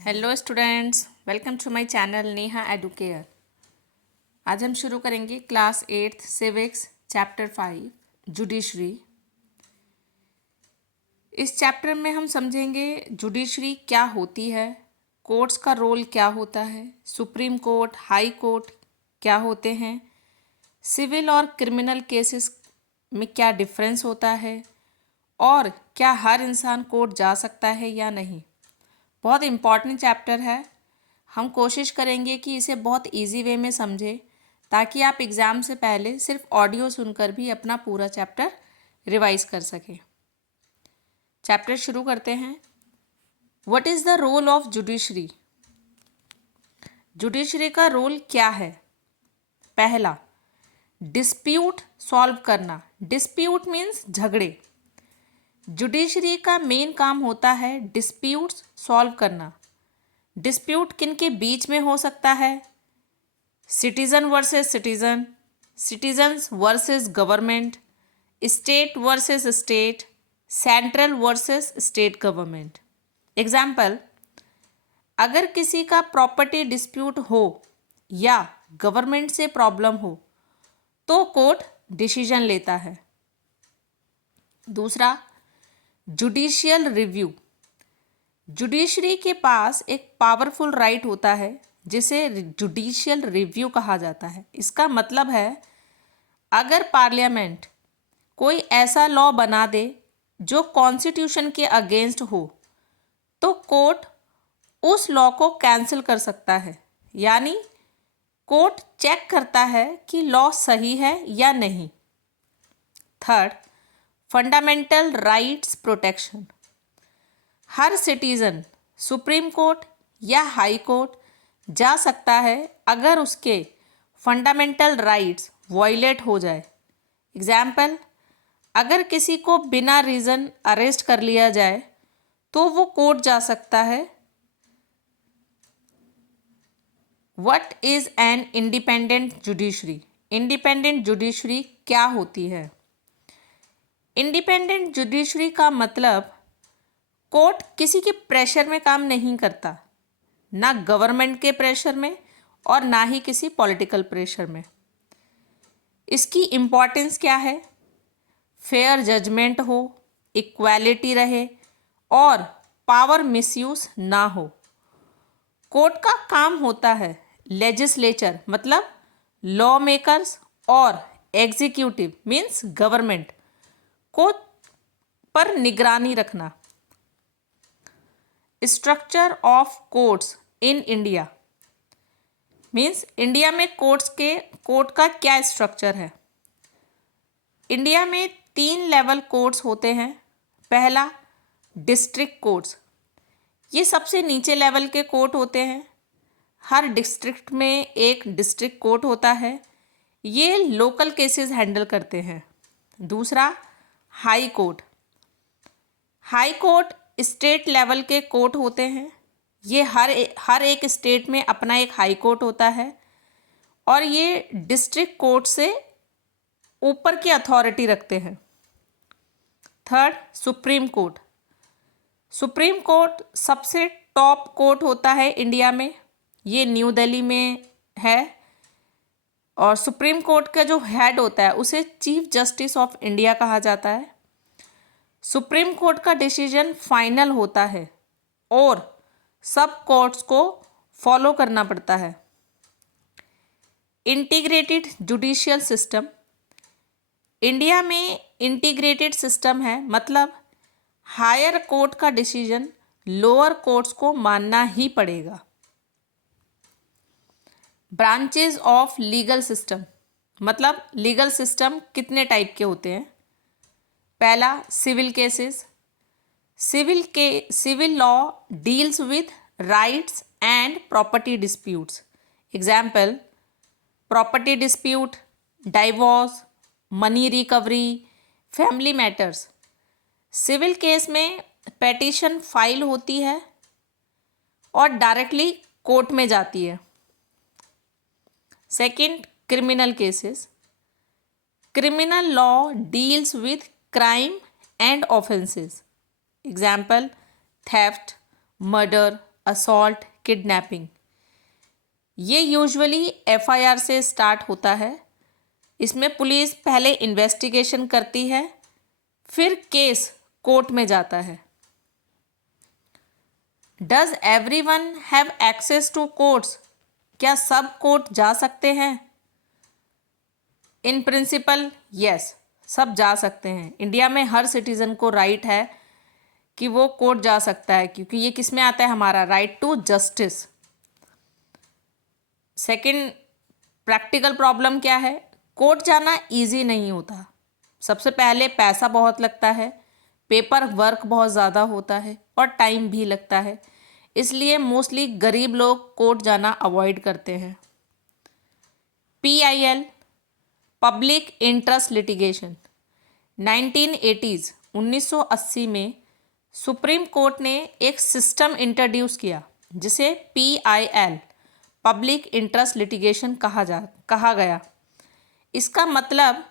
Hello students, welcome to my channel Neha Educare. आज हम शुरू करेंगे class 8th civics chapter 5 judiciary. इस चैप्टर में हम समझेंगे जुडिशरी क्या होती है, कोर्ट्स का रोल क्या होता है, सुप्रीम कोर्ट, हाई कोर्ट क्या होते हैं, सिविल और क्रिमिनल केसेस में क्या डिफरेंस होता है और क्या हर इंसान कोर्ट जा सकता है या नहीं। बहुत इम्पॉर्टेंट चैप्टर है। हम कोशिश करेंगे कि इसे बहुत इजी वे में समझें ताकि आप एग्ज़ाम से पहले सिर्फ ऑडियो सुनकर भी अपना पूरा चैप्टर रिवाइज कर सकें। चैप्टर शुरू करते हैं। What is the role of judiciary? Judiciary का रोल क्या है? पहला, डिस्प्यूट सॉल्व करना। डिस्प्यूट मीन्स झगड़े। जुडिशरी का मेन काम होता है डिस्प्यूट्स सॉल्व करना। डिस्प्यूट किन के बीच में हो सकता है? Citizen versus citizen, citizens versus government, state versus state, central versus state government. Example, अगर किसी का प्रॉपर्टी डिस्प्यूट हो या गवर्नमेंट से प्रॉब्लम हो तो कोर्ट डिसीजन लेता है। दूसरा, जुडिशियल रिव्यू। जुडिशरी के पास एक पावरफुल राइट होता है जिसे जुडिशियल रिव्यू कहा जाता है। इसका मतलब है अगर पार्लियामेंट कोई ऐसा लॉ बना दे जो कॉन्स्टिट्यूशन के अगेंस्ट हो तो कोर्ट उस लॉ को कैंसिल कर सकता है, यानी कोर्ट चेक करता है कि लॉ सही है या नहीं। Third, fundamental rights protection. हर सिटीज़न सुप्रीम कोर्ट या हाई कोर्ट जा सकता है अगर उसके फंडामेंटल राइट्स वायलेट हो जाए। एग्जाम्पल, अगर किसी को बिना रीज़न अरेस्ट कर लिया जाए तो वो कोर्ट जा सकता है। What is an independent judiciary? Independent judiciary क्या होती है? इंडिपेंडेंट जुडिशरी का मतलब कोर्ट किसी के प्रेशर में काम नहीं करता, ना गवर्नमेंट के प्रेशर में और ना ही किसी पॉलिटिकल प्रेशर में। इसकी इम्पॉर्टेंस क्या है? फेयर जजमेंट हो, इक्वालिटी रहे और पावर मिसयूज ना हो। कोर्ट का काम होता है लेजिस्लेचर मतलब लॉ मेकर्स और एग्जीक्यूटिव मीन्स गवर्नमेंट को पर निगरानी रखना। Structure of courts in India means India में कोर्ट का क्या स्ट्रक्चर है? इंडिया में 3 लेवल कोर्ट्स होते हैं। पहला, डिस्ट्रिक्ट कोर्ट्स। ये सबसे नीचे लेवल के कोर्ट होते हैं। हर डिस्ट्रिक्ट में एक डिस्ट्रिक्ट कोर्ट होता है। ये लोकल केसेस हैंडल करते हैं। दूसरा, high court. High court state level के कोर्ट होते हैं। ये हर एक स्टेट में अपना एक हाई कोर्ट होता है और ये डिस्ट्रिक्ट कोर्ट से ऊपर की अथॉरिटी रखते हैं। Third, supreme court. Supreme court सबसे टॉप कोर्ट होता है इंडिया में। ये न्यू दिल्ली में है और सुप्रीम कोर्ट का जो हेड होता है उसे चीफ जस्टिस ऑफ इंडिया कहा जाता है। सुप्रीम कोर्ट का डिसीजन फाइनल होता है और सब कोर्ट्स को फॉलो करना पड़ता है। Integrated judicial system. इंडिया में इंटीग्रेटेड सिस्टम है, मतलब हायर कोर्ट का डिसीजन लोअर कोर्ट्स को मानना ही पड़ेगा। ब्रांचेस ऑफ लीगल सिस्टम मतलब लीगल सिस्टम कितने टाइप के होते हैं? पहला, civil cases. Civil law deals with rights and property disputes. Example, property dispute, divorce, money recovery, family matters. Civil case में पेटिशन फाइल होती है और डायरेक्टली कोर्ट में जाती है। Second, criminal cases. Criminal law deals with crime and offences. Example, theft, murder, assault, kidnapping. ये usually FIR से start होता है। इसमें पुलिस पहले इन्वेस्टिगेशन करती है, फिर केस कोर्ट में जाता है। Does everyone have access to courts? क्या सब कोर्ट जा सकते हैं? इन प्रिंसिपल यस, सब जा सकते हैं। इंडिया में हर सिटीज़न को राइट है कि वो कोर्ट जा सकता है, क्योंकि ये किस में आता है, हमारा right to justice. Second practical problem क्या है? कोर्ट जाना इजी नहीं होता। सबसे पहले पैसा बहुत लगता है, पेपर वर्क बहुत ज़्यादा होता है और टाइम भी लगता है। इसलिए मोस्टली गरीब लोग कोर्ट जाना अवॉइड करते हैं। PIL, public interest litigation. 1980 में सुप्रीम कोर्ट ने एक सिस्टम इंट्रोड्यूस किया जिसे PIL, पब्लिक इंटरेस्ट लिटिगेशन कहा गया। इसका मतलब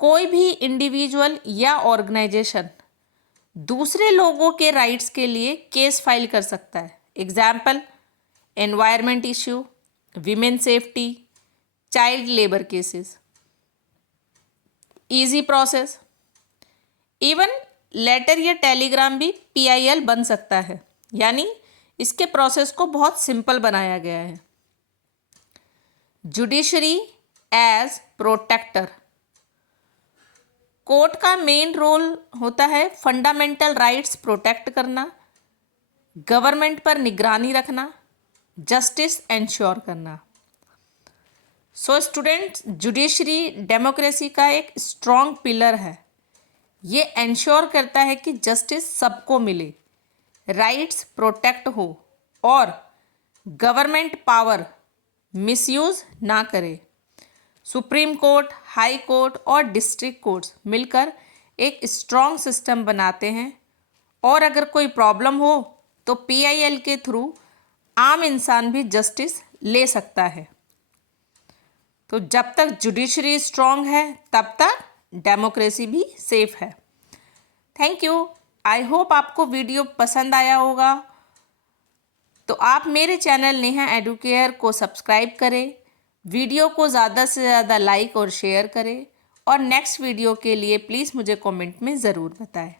कोई भी इंडिविजुअल या ऑर्गेनाइजेशन दूसरे लोगों के राइट्स के लिए केस फाइल कर सकता है। Example, environment issue, women safety, child labour cases. Easy process. Even letter या टेलीग्राम भी PIL बन सकता है, यानी इसके प्रोसेस को बहुत सिंपल बनाया गया है। Judiciary as protector. कोर्ट का मेन रोल होता है फंडामेंटल राइट्स प्रोटेक्ट करना, गवर्नमेंट पर निगरानी रखना, जस्टिस एंश्योर करना। सो स्टूडेंट्स, जुडिशरी डेमोक्रेसी का एक स्ट्रॉन्ग पिलर है। ये एंश्योर करता है कि जस्टिस सबको मिले, राइट्स प्रोटेक्ट हो और गवर्नमेंट पावर मिसयूज ना करे। सुप्रीम कोर्ट, हाई कोर्ट और डिस्ट्रिक्ट कोर्ट्स मिलकर एक स्ट्रॉन्ग सिस्टम बनाते हैं, और अगर कोई प्रॉब्लम हो तो PIL के थ्रू आम इंसान भी जस्टिस ले सकता है। तो जब तक जुडिशरी स्ट्रॉन्ग है तब तक डेमोक्रेसी भी सेफ है। Thank you. आई होप आपको वीडियो पसंद आया होगा। तो आप मेरे चैनल नेहा एडुकेयर को सब्सक्राइब करें, वीडियो को ज़्यादा से ज़्यादा लाइक और शेयर करें, और नेक्स्ट वीडियो के लिए प्लीज़ मुझे कमेंट में ज़रूर बताएं।